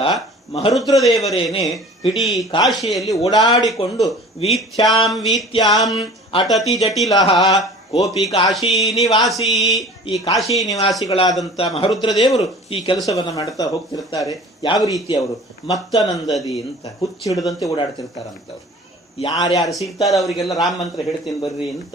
ಮಹರುದ್ರ ದೇವರೇನೆ ಇಡೀ ಕಾಶಿಯಲ್ಲಿ ಓಡಾಡಿಕೊಂಡು ವೀಥ್ಯಾಂ ವೀಥ್ಯಾಂ ಅಟತಿ ಜಟಿಲ ಕೋಪಿ ಕಾಶಿ ನಿವಾಸಿ. ಈ ಕಾಶಿ ನಿವಾಸಿಗಳಾದಂಥ ಮಹರುದ್ರ ದೇವರು ಈ ಕೆಲಸವನ್ನು ಮಾಡ್ತಾ ಹೋಗ್ತಿರ್ತಾರೆ. ಯಾವ ರೀತಿ ಅವರು? ಮತ್ತನಂದದಿ ಅಂತ ಹುಚ್ಚಿಡದಂತೆ ಓಡಾಡ್ತಿರ್ತಾರಂತವ್ರು. ಯಾರ್ಯಾರು ಸಿಗ್ತಾರೆ ಅವರಿಗೆಲ್ಲ ರಾಮ ಮಂತ್ರ ಹೇಳ್ತೀನಿ ಬರ್ರಿ ಅಂತ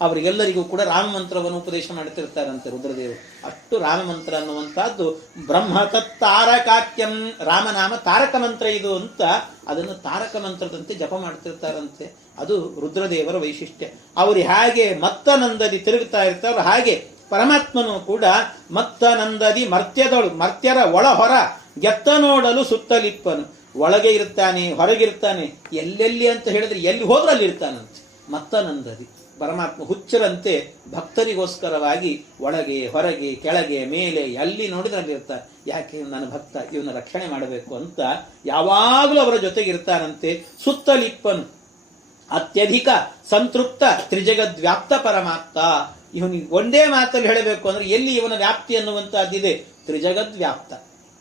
ಅವರಿಗೆಲ್ಲರಿಗೂ ಕೂಡ ರಾಮ ಮಂತ್ರವನ್ನು ಉಪದೇಶ ಮಾಡ್ತಿರ್ತಾರಂತೆ ರುದ್ರದೇವರು. ಅಷ್ಟು ರಾಮ ಮಂತ್ರ ಅನ್ನುವಂತಹದ್ದು ಬ್ರಹ್ಮ ತಾರಕಾಕ್ಯಂ ರಾಮನಾಮ ತಾರಕ ಮಂತ್ರ ಇದು ಅಂತ ಅದನ್ನು ತಾರಕ ಮಂತ್ರದಂತೆ ಜಪ ಮಾಡ್ತಿರ್ತಾರಂತೆ. ಅದು ರುದ್ರದೇವರ ವೈಶಿಷ್ಟ್ಯ. ಅವರು ಹೇಗೆ ಮತ್ತನಂದದಿ ತಿರುಗುತ್ತಾ ಇರ್ತಾರೋ ಹಾಗೆ ಪರಮಾತ್ಮನು ಕೂಡ ಮತ್ತನಂದದಿ ಮರ್ತ್ಯದಳು, ಮರ್ತ್ಯರ ಒಳ ಹೊರ ಗೆತ್ತ ನೋಡಲು ಸುತ್ತಲಿಪ್ಪನು. ಒಳಗೆ ಇರ್ತಾನೆ ಹೊರಗಿರ್ತಾನೆ ಎಲ್ಲೆಲ್ಲಿ ಅಂತ ಹೇಳಿದ್ರೆ ಎಲ್ಲಿ ಹೋದ್ರೆ ಅಲ್ಲಿ ಇರ್ತಾನಂತೆ ಮತ್ತನಂದದಿ. ಪರಮಾತ್ಮ ಹುಚ್ಚರಂತೆ ಭಕ್ತರಿಗೋಸ್ಕರವಾಗಿ ಒಳಗೆ, ಹೊರಗೆ, ಕೆಳಗೆ, ಮೇಲೆ, ಎಲ್ಲಿ ಇರ್ತಾರೆ ಯಾಕೆ ನನ್ನ ಭಕ್ತ, ಇವನ ರಕ್ಷಣೆ ಮಾಡಬೇಕು ಅಂತ ಯಾವಾಗಲೂ ಅವರ ಜೊತೆಗೆ ಇರ್ತಾನಂತೆ. ಸುತ್ತಲಿಪ್ಪನು, ಅತ್ಯಧಿಕ ಸಂತೃಪ್ತ ತ್ರಿಜಗದ್ವ್ಯಾಪ್ತ ಪರಮಾತ್ಮ. ಇವನಿಗೆ ಒಂದೇ ಮಾತಲ್ಲಿ ಹೇಳಬೇಕು ಅಂದ್ರೆ ಎಲ್ಲಿ ಇವನ ವ್ಯಾಪ್ತಿ ಅನ್ನುವಂತಹದ್ದಿದೆ? ತ್ರಿಜಗದ್ವ್ಯಾಪ್ತ.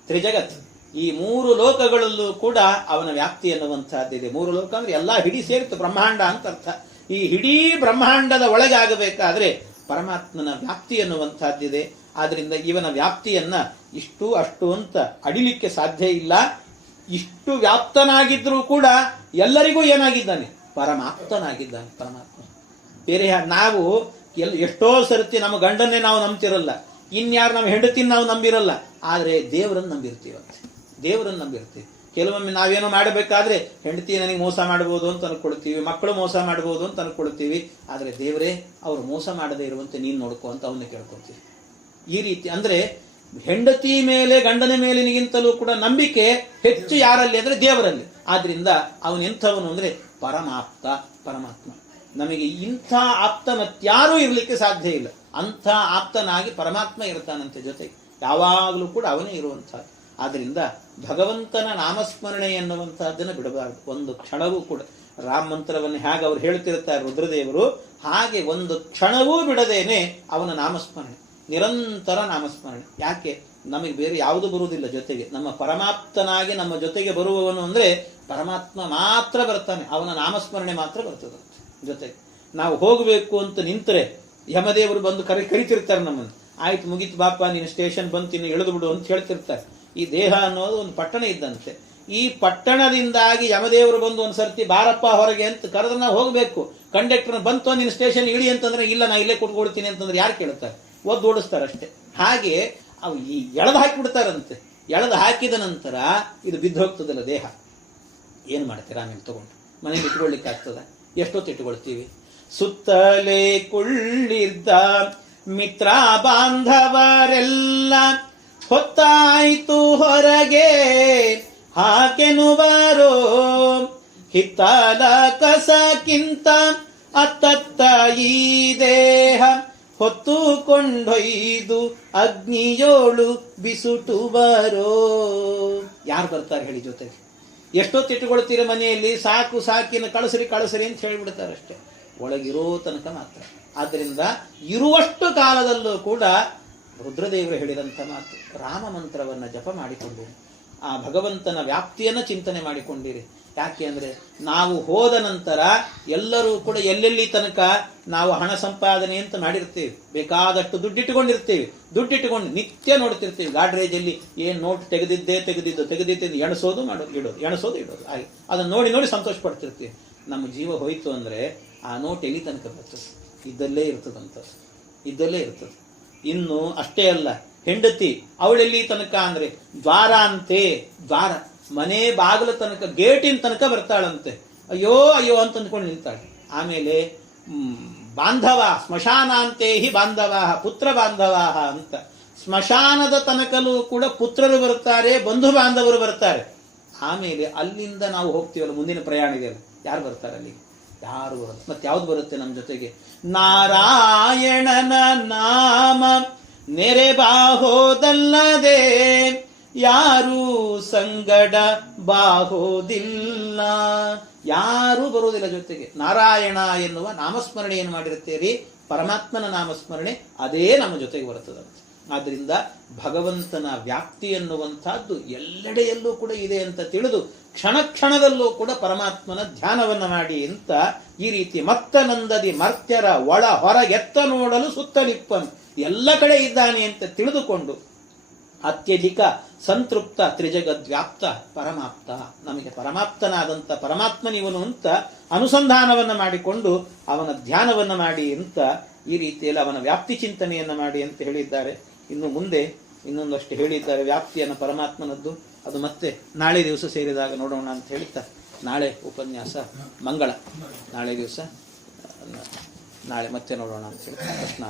ತ್ರಿಜಗತ್. ಈ ಮೂರು ಲೋಕಗಳಲ್ಲೂ ಕೂಡ ಅವನ ವ್ಯಾಪ್ತಿ ಅನ್ನುವಂತಹದ್ದಿದೆ ಮೂರು ಲೋಕ ಅಂದ್ರೆ ಎಲ್ಲ ಹಿಡಿ ಸೇರಿತು ಬ್ರಹ್ಮಾಂಡ ಅಂತ ಅರ್ಥ. ಈ ಇಡೀ ಬ್ರಹ್ಮಾಂಡದ ಒಳಗಾಗಬೇಕಾದ್ರೆ ಪರಮಾತ್ಮನ ವ್ಯಾಪ್ತಿ ಅನ್ನುವಂತಹದ್ದಿದೆ ಆದ್ರಿಂದ ಇವನ ವ್ಯಾಪ್ತಿಯನ್ನ ಇಷ್ಟು ಅಷ್ಟು ಅಂತ ಅಡಿಲಿಕ್ಕೆ ಸಾಧ್ಯ ಇಲ್ಲ. ಇಷ್ಟು ವ್ಯಾಪ್ತನಾಗಿದ್ರೂ ಕೂಡ ಎಲ್ಲರಿಗೂ ಏನಾಗಿದ್ದಾನೆ? ಪರಮಾಪ್ತನಾಗಿದ್ದಾನೆ ಪರಮಾತ್ಮ. ಬೇರೆ ನಾವು ಎಲ್ ಎಷ್ಟೋ ಸರ್ತಿ ನಮ್ಮ ಗಂಡನ್ನೇ ನಾವು ನಂಬ್ತಿರಲ್ಲ. ಇನ್ಯಾರು ನಮ್ಮ ಹೆಂಡತಿನ ನಾವು ನಂಬಿರಲ್ಲ. ಆದರೆ ದೇವರನ್ನು ನಂಬಿರ್ತೀವಂತೆ. ದೇವರನ್ನು ನಂಬಿರ್ತೀವಿ ಕೆಲವೊಮ್ಮೆ ನಾವೇನೋ ಮಾಡಬೇಕಾದ್ರೆ ಹೆಂಡತಿ ನನಗೆ ಮೋಸ ಮಾಡ್ಬೋದು ಅಂತ ಅನ್ಕೊಳ್ತೀವಿ, ಮಕ್ಕಳು ಮೋಸ ಮಾಡ್ಬೋದು ಅಂತ ಅನ್ಕೊಳ್ತೀವಿ, ಆದರೆ ದೇವರೇ ಅವರು ಮೋಸ ಮಾಡದೇ ಇರುವಂತೆ ನೀನು ನೋಡ್ಕೋ ಅಂತ ಅವನ್ನ ಕೇಳ್ಕೊತೀವಿ ಈ ರೀತಿ ಅಂದ್ರೆ ಹೆಂಡತಿ ಮೇಲೆ, ಗಂಡನ ಮೇಲಿನಗಿಂತಲೂ ಕೂಡ ನಂಬಿಕೆ ಹೆಚ್ಚು ಯಾರಲ್ಲಿ ಅಂದ್ರೆ ದೇವರಲ್ಲಿ. ಆದ್ರಿಂದ ಅವನು ಎಂಥವನು ಅಂದ್ರೆ ಪರಮಾಪ್ತ, ಪರಮಾತ್ಮ. ನಮಗೆ ಇಂಥ ಆಪ್ತ ಮತ್ಯಾರೂ ಇರಲಿಕ್ಕೆ ಸಾಧ್ಯ ಇಲ್ಲ. ಅಂಥ ಆಪ್ತನಾಗಿ ಪರಮಾತ್ಮ ಇರ್ತಾನಂತೆ ಜೊತೆಗೆ. ಯಾವಾಗಲೂ ಕೂಡ ಅವನೇ ಇರುವಂತಹ ಆದ್ರಿಂದ ಭಗವಂತನ ನಾಮಸ್ಮರಣೆ ಎನ್ನುವಂತಹದ್ದನ್ನು ಬಿಡಬಾರದು. ಒಂದು ಕ್ಷಣವೂ ಕೂಡ. ರಾಮ ಮಂತ್ರವನ್ನು ಹೇಗೆ ಅವ್ರು ಹೇಳ್ತಿರ್ತಾರೆ ರುದ್ರದೇವರು, ಹಾಗೆ ಒಂದು ಕ್ಷಣವೂ ಬಿಡದೇನೆ ಅವನ ನಾಮಸ್ಮರಣೆ. ನಿರಂತರ ನಾಮಸ್ಮರಣೆ. ಯಾಕೆ? ನಮಗೆ ಬೇರೆ ಯಾವುದು ಬರುವುದಿಲ್ಲ ಜೊತೆಗೆ. ನಮ್ಮ ಪರಮಾಪ್ತನಾಗಿ ನಮ್ಮ ಜೊತೆಗೆ ಬರುವವನು ಅಂದ್ರೆ ಪರಮಾತ್ಮ ಮಾತ್ರ ಬರ್ತಾನೆ. ಅವನ ನಾಮಸ್ಮರಣೆ ಮಾತ್ರ ಬರ್ತದೆ ಜೊತೆಗೆ. ನಾವು ಹೋಗಬೇಕು ಅಂತ ನಿಂತರೆ ಯಮದೇವರು ಬಂದು ಕರೆ ಕರಿತಿರ್ತಾರೆ ನಮ್ಮನ್ನು. ಆಯ್ತು ಮುಗಿತು ಬಾಪ ನೀನು ಸ್ಟೇಷನ್ ಬಂತು ಇನ್ನು ಎಳೆದು ಬಿಡು ಅಂತ ಹೇಳ್ತಿರ್ತಾರೆ. ಈ ದೇಹ ಅನ್ನೋದು ಒಂದು ಪಟ್ಟಣ ಇದ್ದಂತೆ. ಈ ಪಟ್ಟಣದಿಂದಾಗಿ ಯಮದೇವರು ಬಂದು ಒಂದು ಸರ್ತಿ, ಬಾರಪ್ಪ ಹೊರಗೆ ಅಂತ ಕರೆದ್ರೆ ನಾವು ಹೋಗಬೇಕು. ಕಂಡಕ್ಟರ್ ಬಂತು ನಿನ್ನ ಸ್ಟೇಷನ್ ಇಳಿ ಅಂತಂದ್ರೆ, ಇಲ್ಲ, ನಾ ಇಲ್ಲೇ ಕುತ್ಕೊಳ್ತೀನಿ ಅಂತಂದ್ರೆ ಯಾರು ಕೇಳ್ತಾರೆ ಒದ್ದು ಓಡಿಸ್ತಾರೆ ಅಷ್ಟೇ. ಹಾಗೆ ಅವು ಈ ಎಳೆದು ಹಾಕಿಬಿಡ್ತಾರಂತೆ ಎಳೆದು ಹಾಕಿದ ನಂತರ ಇದು ಬಿದ್ದು ಹೋಗ್ತದಲ್ಲ ದೇಹ. ಏನು ಮಾಡ್ತೀರಾ ಆಮೇಲೆ ತಗೊಂಡು? ಮನೆಗೆ ಇಟ್ಕೊಳ್ಲಿಕ್ಕೆ ಆಗ್ತದ? ಎಷ್ಟೊತ್ತು ಇಟ್ಕೊಳ್ತೀವಿ? ಸುತ್ತಲೇ ಕುಳ್ಳಿದ್ದ ಮಿತ್ರ ಬಾಂಧವರೆಲ್ಲ ಹೊತ್ತಾಯ್ತು ಹೊರಗೆ, ಹಾಕೆನುವರೋ? ಹಿತ್ತಲ ಕಸಕ್ಕಿಂತ ಅತ್ತತ್ತ ಈ ದೇಹ ಹೊತ್ತು ಕೊಂಡೊಯ್ದು ಅಗ್ನಿಯೋಳು ಬಿಸುಟುವರೋ? ಯಾರು ಬರ್ತಾರೆ ಹೇಳಿ ಜೊತೆಗೆ? ಎಷ್ಟೊತ್ತು ಇಟ್ಟುಕೊಳ್ತೀರ ಮನೆಯಲ್ಲಿ? ಸಾಕು, ಸಾಕಿನ ಕಳಸರಿ ಕಳಸರಿ ಅಂತ ಹೇಳಿಬಿಡ್ತಾರೆ ಅಷ್ಟೇ. ಒಳಗಿರೋ ತನಕ ಮಾತ್ರ. ಆದ್ದರಿಂದ ಇರುವಷ್ಟು ಕಾಲದಲ್ಲೂ ಕೂಡ ರುದ್ರದೇವರು ಹೇಳಿದಂಥ ಮಾತು, ರಾಮ ಮಂತ್ರವನ್ನು ಜಪ ಮಾಡಿಕೊಂಡಿರಿ ಆ ಭಗವಂತನ ವ್ಯಾಪ್ತಿಯನ್ನು ಚಿಂತನೆ ಮಾಡಿಕೊಂಡಿರಿ. ಯಾಕೆ ಅಂದರೆ, ನಾವು ಹೋದ ನಂತರ ಎಲ್ಲರೂ ಕೂಡ ಎಲ್ಲೆಲ್ಲಿ ತನಕ ನಾವು ಹಣ ಸಂಪಾದನೆ ಅಂತ ಮಾಡಿರ್ತೀವಿ. ಬೇಕಾದಷ್ಟು ದುಡ್ಡಿಟ್ಟುಕೊಂಡಿರ್ತೀವಿ. ದುಡ್ಡಿಟ್ಟುಕೊಂಡು ನಿತ್ಯ ನೋಡ್ತಿರ್ತೀವಿ. ಗಾಡ್ರೇಜಲ್ಲಿ ಏನು ನೋಟ್ ತೆಗೆದಿದ್ದೇ ತೆಗೆದಿದ್ದು ತೆಗೆದಿದ್ದು ಎಣಸೋದು ಮಾಡೋದು, ಇಡೋದು, ಎಣಸೋದು, ಇಡೋದು. ಹಾಗೆ. ಅದನ್ನು ನೋಡಿ ನೋಡಿ ಸಂತೋಷ ಪಡ್ತಿರ್ತೀವಿ ನಮ್ಮ ಜೀವ ಹೋಯಿತು ಅಂದರೆ ಆ ನೋಟ್ ಎಲ್ಲಿ ತನಕ ಬರ್ತದೆ? ಇದ್ದಲ್ಲೇ ಇರ್ತದಂತ. ಇದ್ದಲ್ಲೇ ಇರ್ತದೆ. ಇನ್ನು ಅಷ್ಟೇ ಅಲ್ಲ, ಹೆಂಡತಿ, ಅವಳೆಲ್ಲಿ ತನಕ ಅಂದ್ರೆ ದ್ವಾರ ಅಂತೆ ದ್ವಾರ, ಮನೆ ಬಾಗಿಲ ತನಕ, ಗೇಟಿನ ತನಕ ಬರ್ತಾಳಂತೆ. ಅಯ್ಯೋ ಅಯ್ಯೋ ಅಂತ ಅಂದ್ಕೊಂಡು ನಿಲ್ತಾಳೆ. ಆಮೇಲೆ ಬಾಂಧವ ಬಾಂಧವ, ಸ್ಮಶಾನಾಂತೆ ಹಿ ಬಾಂಧವ ಪುತ್ರ ಬಾಂಧವ ಅಂತ. ಸ್ಮಶಾನದ ತನಕಲೂ ಕೂಡ ಪುತ್ರರು ಬರ್ತಾರೆ ಬಂಧು ಬಾಂಧವರು ಬರ್ತಾರೆ ಆಮೇಲೆ ಅಲ್ಲಿಂದ ನಾವು ಹೋಗ್ತೀವಲ್ಲ, ಮುಂದಿನ ಪ್ರಯಾಣ ಇದೆಯಲ್ಲ ಯಾರು ಬರ್ತಾರೆ ಅಲ್ಲಿ? ಯಾರು ಬರುತ್ತೆ? ಮತ್ತೆ ಯಾವ್ದು ಬರುತ್ತೆ ನಮ್ಮ ಜೊತೆಗೆ? ನಾರಾಯಣನ ನಾಮ ನೆರೆ ಬಾಹೋದಲ್ಲದೆ ಯಾರು ಸಂಗಡ ಬಾಹೋದಿಲ್ಲ. ಯಾರೂ ಬರುವುದಿಲ್ಲ ಜೊತೆಗೆ. ನಾರಾಯಣ ಎನ್ನುವ ನಾಮಸ್ಮರಣೆ ಏನು ಮಾಡಿರುತ್ತೀರಿ? ಪರಮಾತ್ಮನ ನಾಮಸ್ಮರಣೆ ಅದೇ ನಮ್ಮ ಜೊತೆಗೆ ಬರುತ್ತದೆ ಆದ್ದರಿಂದ ಭಗವಂತನ ವ್ಯಾಪ್ತಿ ಎನ್ನುವಂತಹದ್ದು ಎಲ್ಲೆಡೆಯಲ್ಲೂ ಕೂಡ ಇದೆ ಅಂತ ತಿಳಿದು ಕ್ಷಣ ಕ್ಷಣದಲ್ಲೂ ಕೂಡ ಪರಮಾತ್ಮನ ಧ್ಯಾನವನ್ನ ಮಾಡಿ ಅಂತ ಈ ರೀತಿ ಮತ್ತನಂದದಿ ಮರ್ತ್ಯರ ಒಳ ಹೊರಗೆತ್ತ ನೋಡಲು ಸುತ್ತಲಿಪ್ಪನು. ಎಲ್ಲ ಕಡೆ ಇದ್ದಾನೆ ಅಂತ ತಿಳಿದುಕೊಂಡು ಅತ್ಯಧಿಕ ಸಂತೃಪ್ತ ತ್ರಿಜಗದ್ವ್ಯಾಪ್ತ ಪರಮಾಪ್ತ, ನಮಗೆ ಪರಮಾಪ್ತನಾದಂಥ ಪರಮಾತ್ಮನಿವನು ಅಂತ ಅನುಸಂಧಾನವನ್ನು ಮಾಡಿಕೊಂಡು ಅವನ ಧ್ಯಾನವನ್ನ ಮಾಡಿ ಅಂತ ಈ ರೀತಿಯಲ್ಲಿ ಅವನ ವ್ಯಾಪ್ತಿ ಚಿಂತನೆಯನ್ನ ಮಾಡಿ ಅಂತ ಹೇಳಿದ್ದಾರೆ. ಇನ್ನು ಮುಂದೆ ಇನ್ನೊಂದಷ್ಟು ಹೇಳಿದ್ದಾರೆ ವ್ಯಾಪ್ತಿಯನ್ನು ಪರಮಾತ್ಮನದ್ದು. ಅದು ಮತ್ತೆ ನಾಳೆ ದಿವಸ ಸೇರಿದಾಗ ನೋಡೋಣ ಅಂತ ಹೇಳ್ತಾ ನಾಳೆ ಉಪನ್ಯಾಸ ಮಂಗಳ. ನಾಳೆ ದಿವಸ ನಾಳೆ ಮತ್ತೆ ನೋಡೋಣ ಅಂತ ಹೇಳ್ತಾ ಪ್ರಶ್ನ